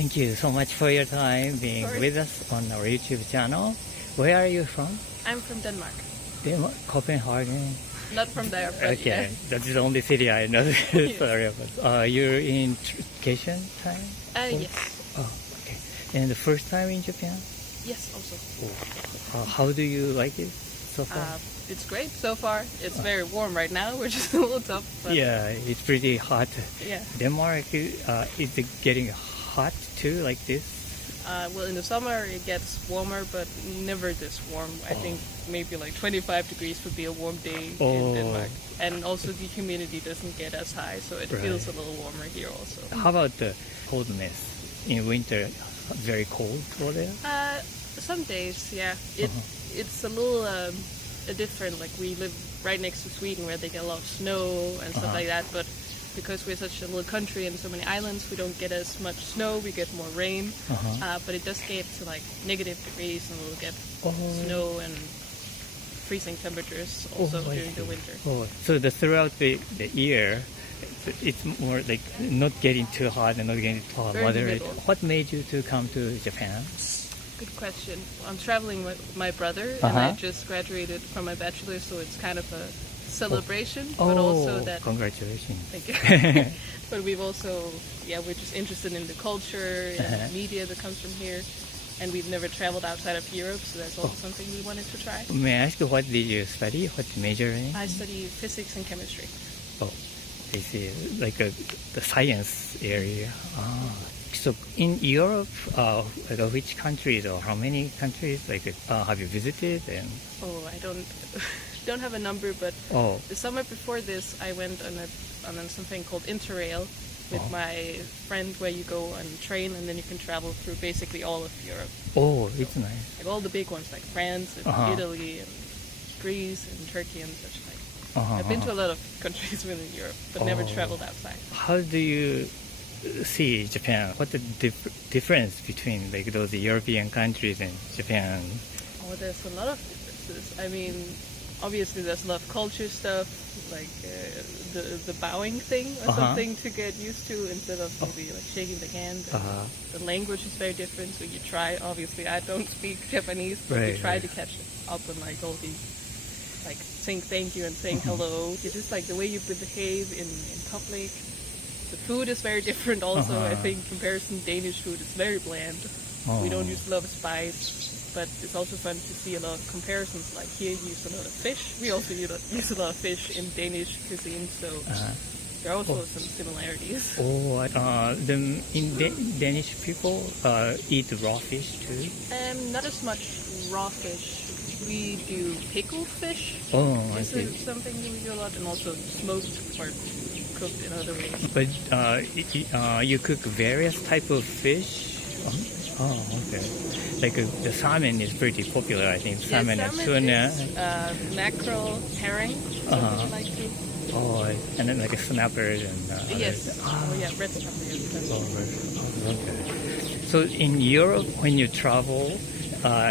thank you so much for your time being with us on our YouTube channel. Where are you from? I'm from Denmark. Denmark, Copenhagen. Not from there, but Okay, yeah. that's the only city I know. Sorry about. You're in vacation time? Yes. Oh, okay. And the first time in Japan? Yes, also. How do you like it so far? It's great so far. It's very warm right now, which is a little tough. But Yeah, it's pretty hot. Yeah. Denmark, is it getting hot too, like this? Well, in the summer it gets warmer, but never this warm. I think maybe like 25 degrees would be a warm day in Denmark. And also the humidity doesn't get as high, so it feels a little warmer here also. How about the coldness? In winter, very cold over there? Some days, yeah. It's a little different. Like we live right next to Sweden, where they get a lot of snow and stuff like that. But because we're such a little country and so many islands, we don't get as much snow. We get more rain. But it does get to like negative degrees, and we'll get snow and freezing temperatures also during the winter. So throughout the year, it's more like not getting too hot and not getting too hot. Moderate. What made you to come to Japan? Good question. I'm traveling with my brother, and I just graduated from my bachelor's, so it's kind of a celebration, but also that. Congratulations! Thank you. But we've also, we're just interested in the culture and the media that comes from here, and we've never traveled outside of Europe, so that's also something we wanted to try. May I ask you, what did you study? What major in? I study physics and chemistry. Oh, I see. Like the science area. So in Europe, which countries or how many countries have you visited? And I don't have a number, but the summer before this, I went on something called Interrail with my friend, where you go on train and then you can travel through basically all of Europe. Oh, it's nice. Like all the big ones, like France and Italy and Greece and Turkey and such like. I've been to a lot of countries within Europe, but never traveled outside. How do you see Japan? What's the difference between like those European countries and Japan? Oh, there's a lot of differences. I mean, obviously there's a lot of culture stuff, like the bowing thing or something to get used to instead of maybe like shaking the hand. The language is very different, so you try. Obviously, I don't speak Japanese, but you try to catch up on like all the like saying thank you and saying hello. It's just like the way you behave in public. The food is very different also. I think in comparison, Danish food is very bland. We don't use a lot of spice, but it's also fun to see a lot of comparisons. Like here you use a lot of fish. We also use a lot of fish in Danish cuisine, so there are also some similarities. Danish people eat raw fish too? Not as much raw fish. We do pickled fish. This is something that we do a lot, and also smoked or cooked in other ways. But you cook various type of fish? Okay. Like the salmon is pretty popular, I think. Salmon and tuna. Mackerel, herring, something you like too. And then like a snappers and... yes. Red snapper. Okay. So in Europe, when you travel,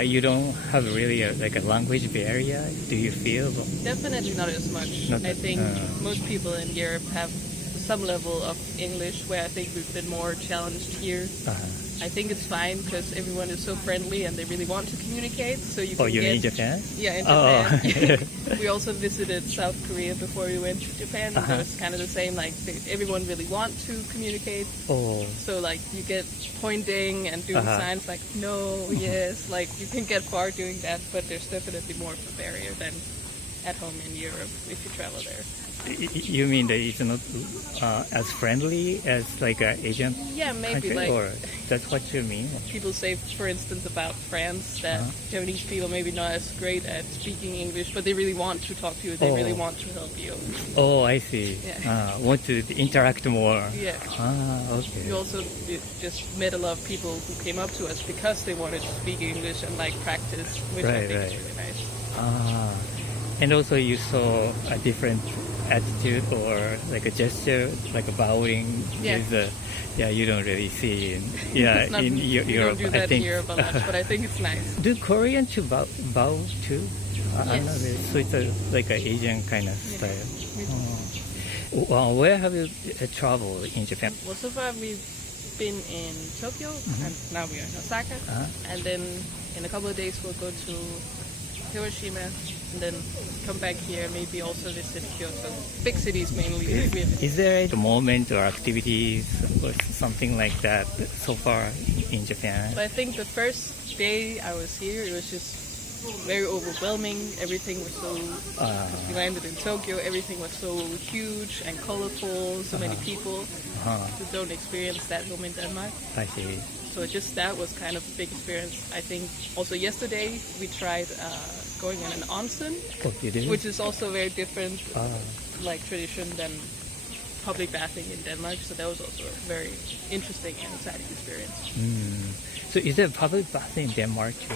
you don't have really a language barrier, do you feel? Definitely not as much. I think most people in Europe have some level of English, where I think we've been more challenged here. I think it's fine because everyone is so friendly and they really want to communicate. So you can in Japan? Yeah, in Japan. We also visited South Korea before we went to Japan. And it was kind of the same. Like everyone really wants to communicate. So like you get pointing and doing signs like no, yes. Like you can get far doing that, but there's definitely more of a barrier than at home in Europe if you travel there. You mean that it's not as friendly as like an Asian maybe country, like or that's what you mean? People say, for instance, about France that Japanese people maybe not as great at speaking English, but they really want to talk to you. They really want to help you. I see. Want to interact more. Yeah. Okay. We also just met a lot of people who came up to us because they wanted to speak English and like practice, which I think is really nice. And also you saw a different attitude or like a gesture, like a bowing. You don't really see in in Europe. You don't do that in Europe a lot, but I think it's nice. Do Koreans bow too? I'm not really. So it's like an Asian kind of style. Where have you traveled in Japan? Well, so far we've been in Tokyo, and now we are in Osaka. And then in a couple of days we'll go to Hiroshima, and then come back here, maybe also visit Kyoto. Big cities mainly. Is there a moment or activities or something like that so far in Japan? But I think the first day I was here, it was just very overwhelming. Everything was so, because we landed in Tokyo, everything was so huge and colorful, so many people who don't experience that home in Denmark. I see. So just that was kind of a big experience. I think also yesterday we tried going in an onsen, Oh, you did? which is also very different like tradition than public bathing in Denmark. So that was also a very interesting and exciting experience. So is there public bath in Denmark too?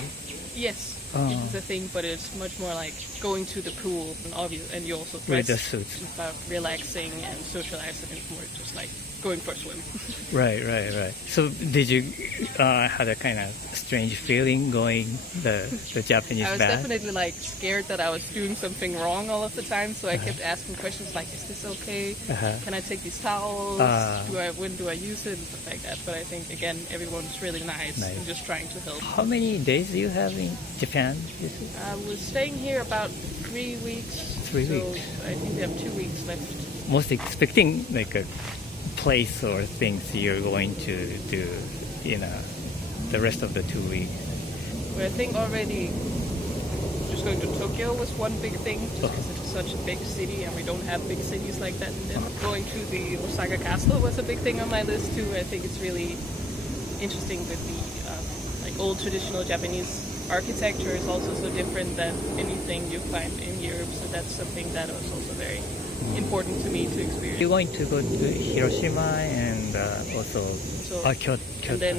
Yes, it is a thing, but it's much more like going to the pool and and you also With dress the suits. about relaxing and socializing, and more just like going for a swim. Right. So did you had a kind of strange feeling going the Japanese I was bath? definitely like scared that I was doing something wrong all of the time, so I kept asking questions like, "Is this okay? Can I take these towels? When do I use it?" and stuff like that. But I think again, everyone's really nice and just trying to help. How many days do you have in Japan? I was staying here about 3 weeks. 3 so weeks. I think we have 2 weeks left. Most expecting like a place or things you're going to do in the rest of the 2 weeks. But I think already just going to Tokyo was one big thing, just because it's such a big city and we don't have big cities like that in Denmark. Going to the Osaka Castle was a big thing on my list too. I think it's really interesting with the like old traditional Japanese architecture is also so different than anything you find in Europe. So that's something that was also very important to me to experience. You're going to go to Hiroshima and also Kyoto. And then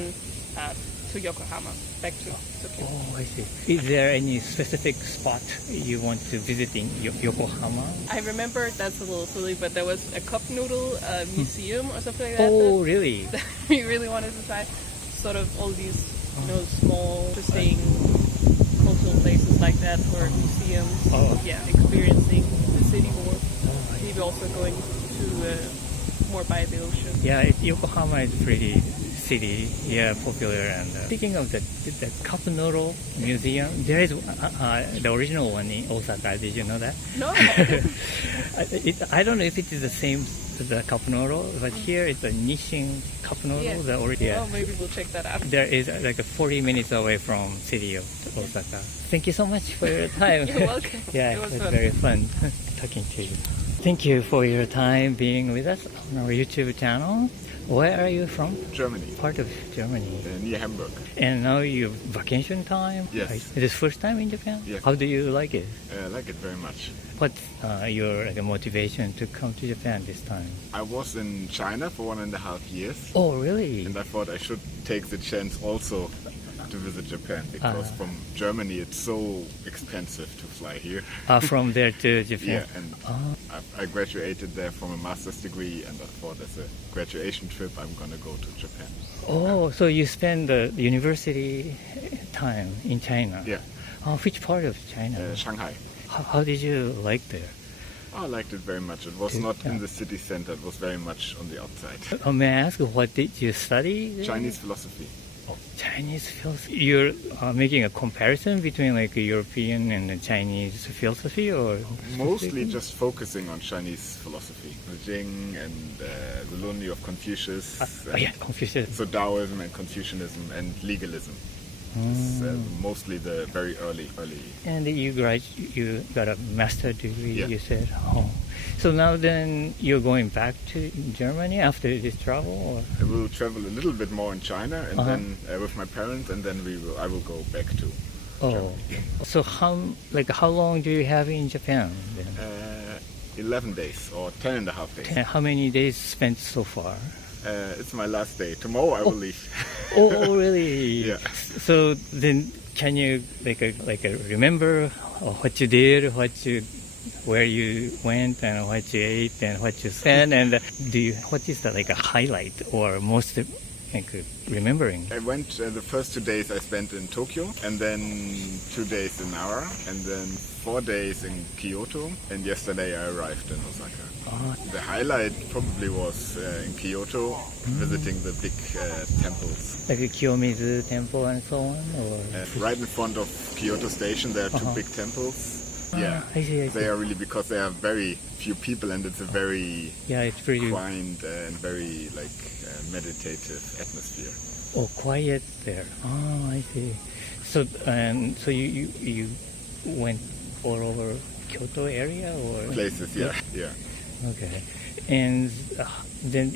to Yokohama, back to Tokyo. Oh, I see. Is there any specific spot you want to visit in Yokohama? I remember, that's a little silly, but there was a cup noodle museum or something like that. Oh, really? That we really wanted to try. Sort of all these, small, interesting cultural places like that for museums. Yeah, experiencing the city more. Maybe also going to more by the ocean. Yeah, Yokohama is pretty city, popular. And speaking of the cup noodle museum, there is the original one in Osaka. Did you know that? No. I don't know if it is the same as the cup noodle, but here it's a Nissin cup noodle. Yeah. Oh, maybe we'll check that out. There is like 40 minutes away from city of Osaka. Thank you so much for your time. You're welcome. Yeah, it was was fun. very fun talking to you. Thank you for your time being with us on our YouTube channel. Where are you from? Germany, Part of Germany. near Hamburg. And now you vacation time? Yes. Is this first time in Japan? Yes. How do you like it? I like it very much. What's your motivation to come to Japan this time? I was in China for 1.5 years, Oh, really? and I thought I should take the chance also to visit Japan, because from Germany it's so expensive to fly here. From there to Japan? Yeah, and I graduated there from a master's degree, and I thought as a graduation trip I'm gonna go to Japan. Oh, so you spend the university time in China? Yeah, Which part of China? Shanghai. How did you like there? I liked it very much. It was not in the city center, it was very much on the outside. May I ask, what did you study there? Chinese philosophy. Oh, Chinese philosophy. You're making a comparison between like European and the Chinese philosophy, or Mostly just focusing on Chinese philosophy. The Jing and the Luny of Confucius. and Confucius. So Taoism and Confucianism and legalism. It's, mostly the very early. And you got a master's degree, Yeah. you said. Oh, so now then you're going back to Germany after this travel, or? I will travel a little bit more in China, and then with my parents, and then I will go back to. Oh, so how long do you have in Japan then? 11 days or 10.5 days. And how many days spent so far? It's my last day. Tomorrow I will leave. Oh, really? Yeah. So then, can you remember what you did, where you went, and what you ate, and what you spent, and what is the a highlight or most like remembering? I went the first 2 days I spent in Tokyo, and then 2 days in Nara, and then 4 days in Kyoto, and yesterday I arrived in Osaka. Oh, The highlight probably was in Kyoto, visiting the big temples. like a Kiyomizu temple and so on, or Right in front of Kyoto Station, there are 2 Uh-huh. big temples. Yeah, I see. they are really, because there are very few people, and it's a very Yeah, it's pretty quiet and very meditative atmosphere. quiet there. Oh, I see. So so you went all over Kyoto area, or Places, yeah. Okay, and then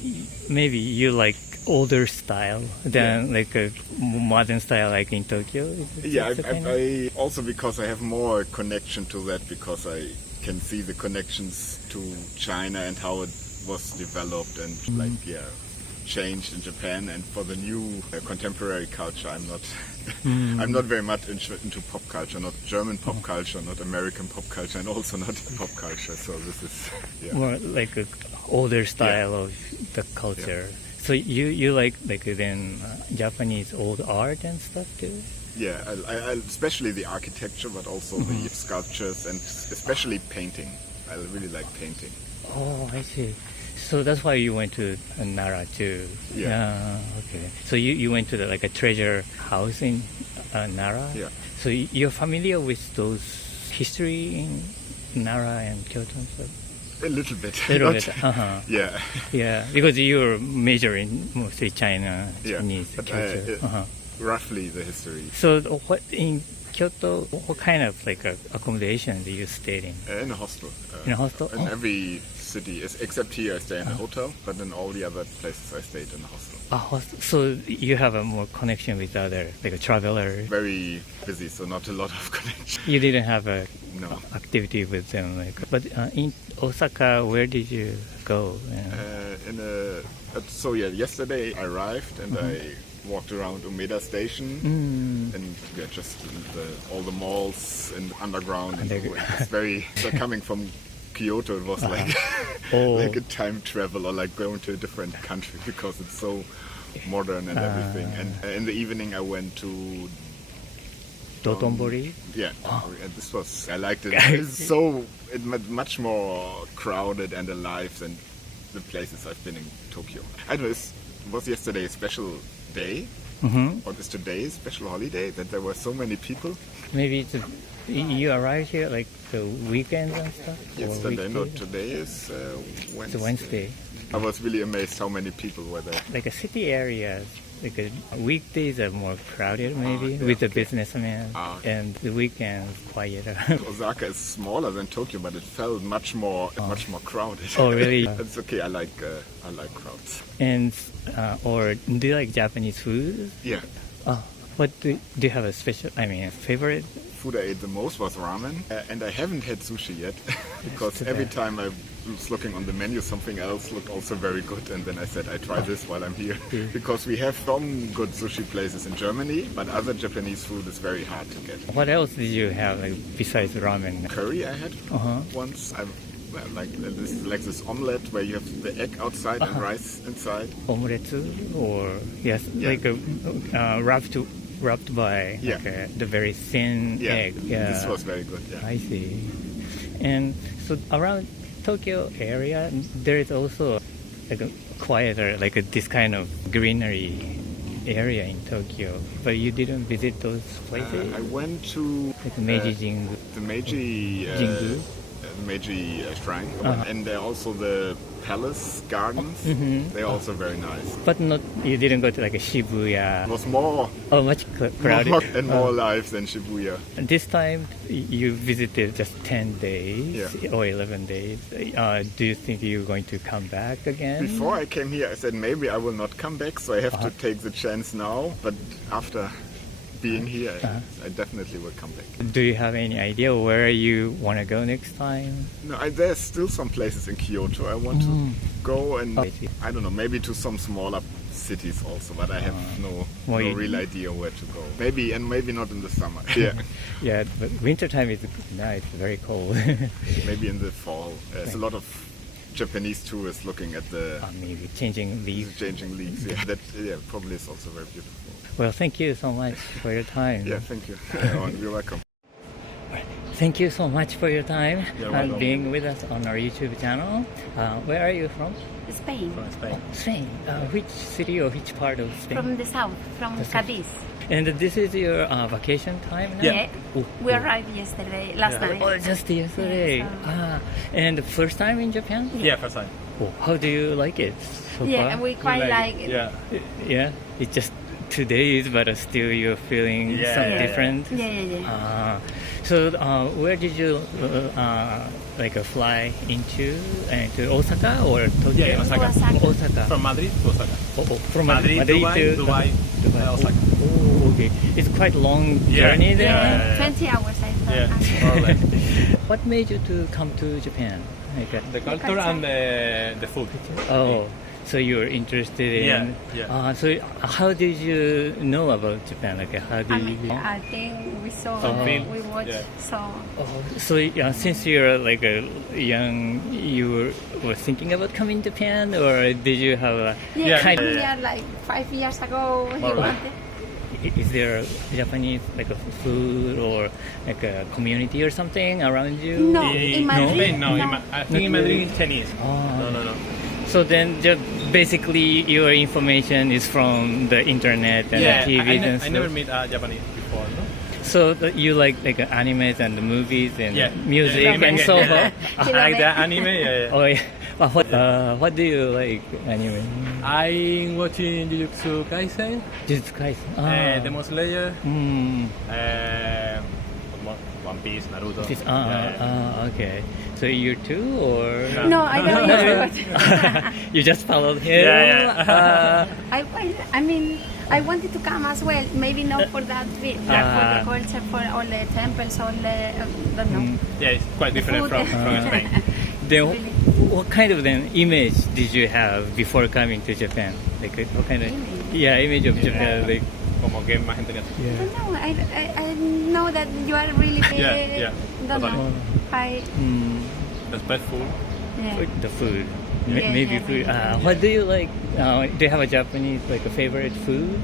maybe you like older style than like a modern style like in Tokyo. Yeah, Is it kind of- I also, because I have more connection to that, because I can see the connections to China and how it was developed and changed in Japan. And for the new contemporary culture, I'm not I'm not very much into pop culture, not German pop culture, not American pop culture, and also not pop culture. So this is more like a older style of the culture. So you like then Japanese old art and stuff too? Yeah, I especially the architecture, but also the sculptures and especially painting. I really like painting. Oh, I see. So that's why you went to Nara too. Yeah. Okay. So you went to like a treasure house in Nara. Yeah. So you're familiar with those history in Nara and Kyoto and stuff? A little bit. Little Not- bit. Uh-huh. Yeah. Yeah, because you're majoring mostly China, Yeah. Chinese But, culture. Uh-huh. roughly the history. So what in Kyoto? What kind of like accommodation do you stayed in? In a hostel. In a hostel? In Oh. every city, except here I stay in a hotel, but in all the other places I stayed in a hostel. So you have a more connection with other like a traveler. Very busy, so not a lot of connection. You didn't have a No. activity with them, like. But in Osaka, where did you go? Yesterday I arrived and I walked around Umeda Station and just in all the malls and underground. And it's very. So coming from Kyoto, it was like Oh. like a time travel or like going to a different country because it's so modern and everything. And in the evening I went to Dotonbori? yeah, and this was I liked it. It's much more crowded and alive than the places I've been in Tokyo. I don't know. Was yesterday a special day, or is today a special holiday that there were so many people? Maybe you arrived here like the weekends and stuff. Yesterday, or no, weekdays? today is Wednesday. It's a Wednesday. I was really amazed how many people were there. Like a city areas, like weekdays are more crowded maybe yeah, with the okay. businessmen, Okay. and the weekends quieter. Osaka is smaller than Tokyo, but it felt much more crowded. Oh, really? It's okay. I like crowds. And or do you like Japanese food? Yeah. What do you have a special? I mean, favorite? Food I ate the most was ramen, and I haven't had sushi yet because too every bad. time I was looking on the menu, something else looked also very good, and then I said I try this while I'm here because we have some good sushi places in Germany, but other Japanese food is very hard to get. What else did you have like besides ramen? Curry I had once. Like this omelette where you have the egg outside and rice inside. Omelette or yes, Yeah. like a wrapped by Yeah. the very thin egg. Yeah, This was very good. Yeah. I see. And so around Tokyo area, there is also like a quieter, like this kind of greenery area in Tokyo. But you didn't visit those places, I went to like Meiji Jingu. the Meiji Jingu? Meiji shrine, Uh-huh. and there are also the palace gardens. They're also very nice. But not you didn't go to like a It Shibuya. was more Much crowded. and more alive than Shibuya. This time you visited just 10 days Yeah. or 11 days. Do you think you're going to come back again? Before I came here, I said maybe I will not come back, so I have to take the chance now. But after being here, I definitely will come back. Do you have any idea where you want to go next time? No, there's still some places in Kyoto I want to go, and I see. I don't know, maybe to some smaller cities also, but I have no Well, you- real idea where to go. Maybe not in the summer. Yeah, Yeah, but winter time is now it's very cold. maybe in the fall. There's a lot of Japanese tourists looking at the maybe changing leaves. changing leaves. Yeah, that probably is also very beautiful. Well, thank you so much for your time. Yeah, thank you. You're welcome. Thank you so much for your time You're and welcome. being with us on our YouTube channel. Where are you from? Spain, From Spain. Spain. Which city or which part of Spain? from the south, from The south. Cadiz. And this is your vacation time now? Yeah. Oh, We oh. arrived yesterday, last night. Oh, just yesterday. Yeah, And the first time in Japan? Yeah, first time. Oh, how do you like it so Yeah, far? we quite like it. Yeah. Yeah, it's just 2 days, but still you're feeling Yeah, some yeah, different. Yeah. So where did you fly into Osaka or Tokyo? Yeah, Osaka. Osaka. From Madrid to Osaka. From Madrid, Dubai, to Dubai, Osaka. Oh, okay. It's quite long Yeah. journey there. Yeah, Yeah. 20 hours I thought. Yeah, more or less. What made you to come to Japan? The culture and the food. Oh, so you're interested in? Yeah, yeah. So how did you know about Japan? How did you? I think we saw, Some film. we watched, Yeah. saw. So since you're like a young, you were thinking about coming to Japan, or did you have a Yeah, kind we of? are like 5 years ago. He More or less. wanted. Is there Japanese like a food or like a community or something around you? No, in Madrid. Spain, no. no. I think in Madrid it's Chinese. Oh. No. So then, just basically, your information is from the internet and Yeah, the TV and I stuff. never met a Japanese before, no? So you like animes and the movies and Yeah. music Yeah, and so yeah. forth. He I like love the it. anime. Yeah. Oh yeah. What do you like anime? I'm watching Jujutsu Kaisen, Jujutsu Kaisen. Demon Slayer, Mm. One Piece, Naruto. Okay. So you're two or? No, I don't know. You just followed him. Yeah. I mean, I wanted to come as well. Maybe not for that bit, like for the culture, for all the temples, all the, don't know. Yeah, it's quite different food. from Spain. Then, what kind of image did you have before coming to Japan? Like, what kind of image of Japan? Like, Como que más gente. I don't know. I know that you are really big. Yeah, Don't totally. know. Respectful. Yeah. the food. Yeah, Maybe yeah, food. yeah. What do you like? Do you have a Japanese a favorite food?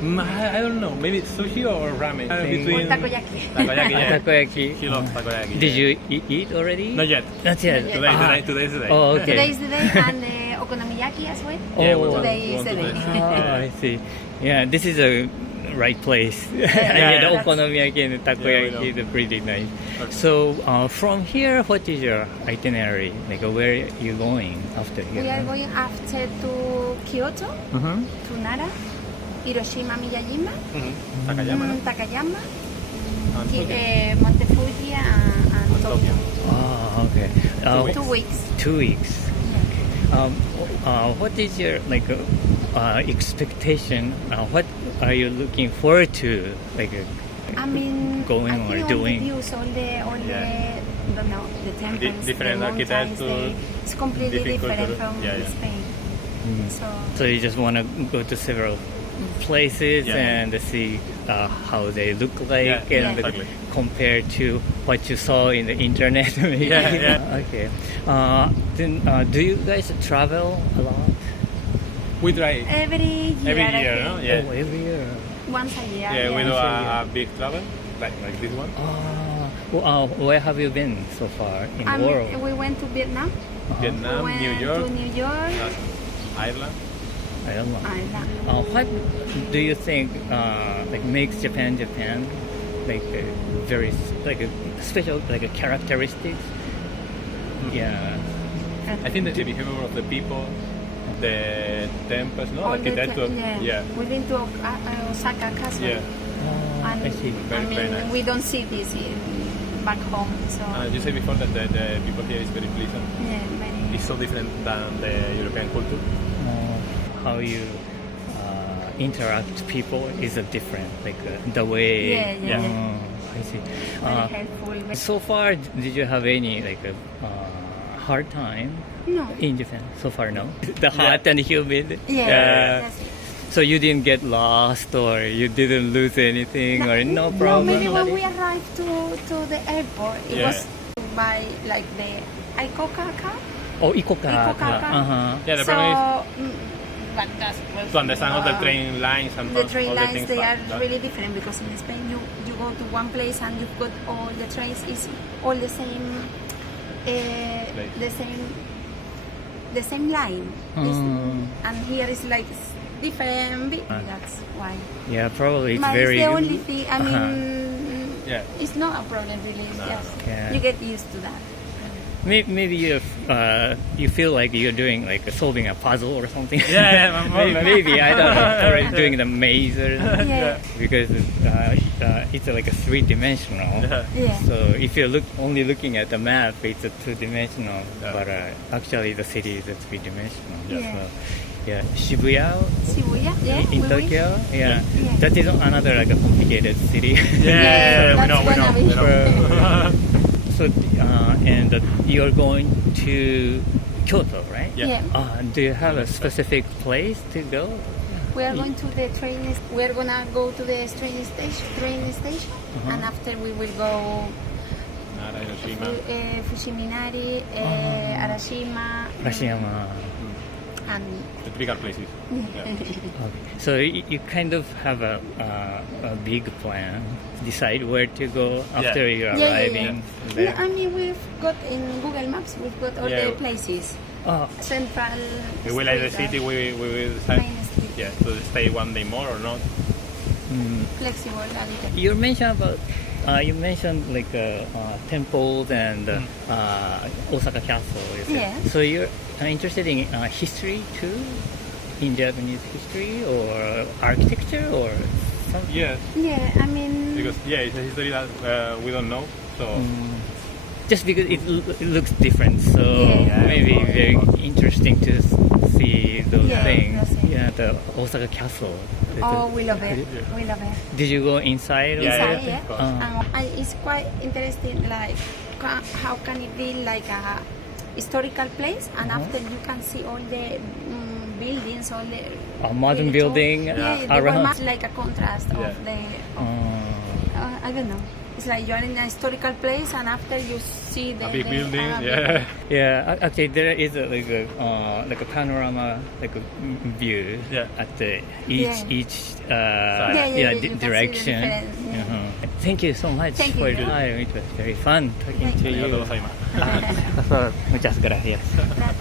I don't know. Maybe sushi or ramen. Or takoyaki. Takoyaki. Yeah. Takoyaki. He loves takoyaki. Did you eat already? Not yet. Not yet. Not yet. Today is the day. Oh, okay. Today is the day, and the okonomiyaki as well. Yeah, Oh. Today is the day. I see. Yeah, this is a right place. Yeah, The that's- okonomiyaki and the takoyaki Yeah, we know. is pretty nice. Okay. So from here, what is your itinerary? Like where are you going after here? We are going after to Kyoto, Uh-huh. to Nara, Hiroshima, Miyajima, Takayama, no? Takayama, And Tokyo. Monte Fuji, and Tokyo. Oh, okay. 2 weeks. 2 weeks. What is your expectation? What are you looking forward to? I mean, Going I or think all doing? the views, all the, don't know, the temples, different the mountains, architecture, it's completely different different culture. from Yeah, yeah. Spain. So, So you just want to go to several places Yeah. and see how they look like Yeah, and yeah. Exactly. compared to what you saw in the internet. Maybe. Yeah, yeah. Okay. Then do you guys travel a lot? We try every year, every I year, think. no? Yeah. Oh, every year. Once a year. Yeah, we do yeah. a big travel, like this one. Where have you been so far in the I world? mean, we went to Vietnam. Vietnam, we went New York, to New York, Ireland. I don't know. Ireland. What do you think makes Japan Japan? Very a special a characteristics. Yeah. I think that the behavior of the people, the temples, no, All the architecture. Yeah. We've been to Osaka Castle. Yeah. And I see. I Very, very mean, nice. we don't see this back home. So, You said before that the people here is very pleasant. yeah, very. It's so different than the European culture. How you interact with people is different, the way. Yeah, yeah, yeah. I see. Very helpful. So far, did you have any hard time No. in Japan? So far, no. The hot and humid. Yeah. That's it. So you didn't get lost, or you didn't lose anything, or no problem. No, maybe when we arrived to the airport, it Yeah. was by the Icoca Cup. Oh, Ikoka. Ikoka. Yeah, the So, problem but that's is to understand all the train lines and the all train the lines, things they like are that. really different because in Spain you go to one place and you've got all the trains is all the same, the same line. And here is like different. That's why. Yeah, probably it's But very. it's the only thing. I mean, Yeah. it's not a problem really. It's just Yeah. you get used to that. Maybe you feel like you're doing like solving a puzzle or something. Yeah, maybe I don't know, or doing the maze or Yeah. because it's like a three-dimensional. Yeah. So if you're only looking at the map, it's a two-dimensional. Yeah. But actually, the city is a three-dimensional. Yeah. So, yeah, Shibuya Shibuya, yeah. in we Tokyo. will. Yeah. Yeah. That is another like a complicated city. Yeah, we that's know. gonna be- So and you're going to Kyoto, right? Yeah. Yeah. Do you have a specific place to go? We are going to the train. We are gonna go to the train station, and after we will go Nara, Hiroshima. Fushiminari, Arashima, Arashiyama. and The typical places. Yeah. Okay. So you kind of have a big plan. Decide where to go after you're arriving there. Yeah, I mean, we've got in Google Maps. We've got all Yeah. the places. Oh, Central. We will like the Street, city, we will decide. Main Street. Yeah, to stay one day more or not. Flexible. A little. you mentioned about like temples and Osaka Castle. You said. Yeah. So you're interested in history too, in Japanese history or architecture or something. Yes, Yeah, I mean. because it's a history that we don't know. So Just because it looks different, so Yeah. maybe very interesting to see those Yeah, things. that's it. Yeah, the Osaka Castle. Oh, we love it. We love it. Did you go inside? Yeah, Inside, yeah, yeah. of course. And it's quite interesting. Like, how can it be like a historical place, and after you can see all the buildings, all the A modern really tall- building Yeah, they were around. much like a contrast of the. I don't know. It's like you're in a historical place, and after you see the a big building. big- Yeah. Yeah, actually, there is like a panorama, like a view Yeah. at the Yeah. each Yeah, you can see the direction. difference, yeah. Thank you so much Thank for you. your time. It was very fun talking Thank to you. you. Arigatou gozaimasu. Muchas gracias. Gracias.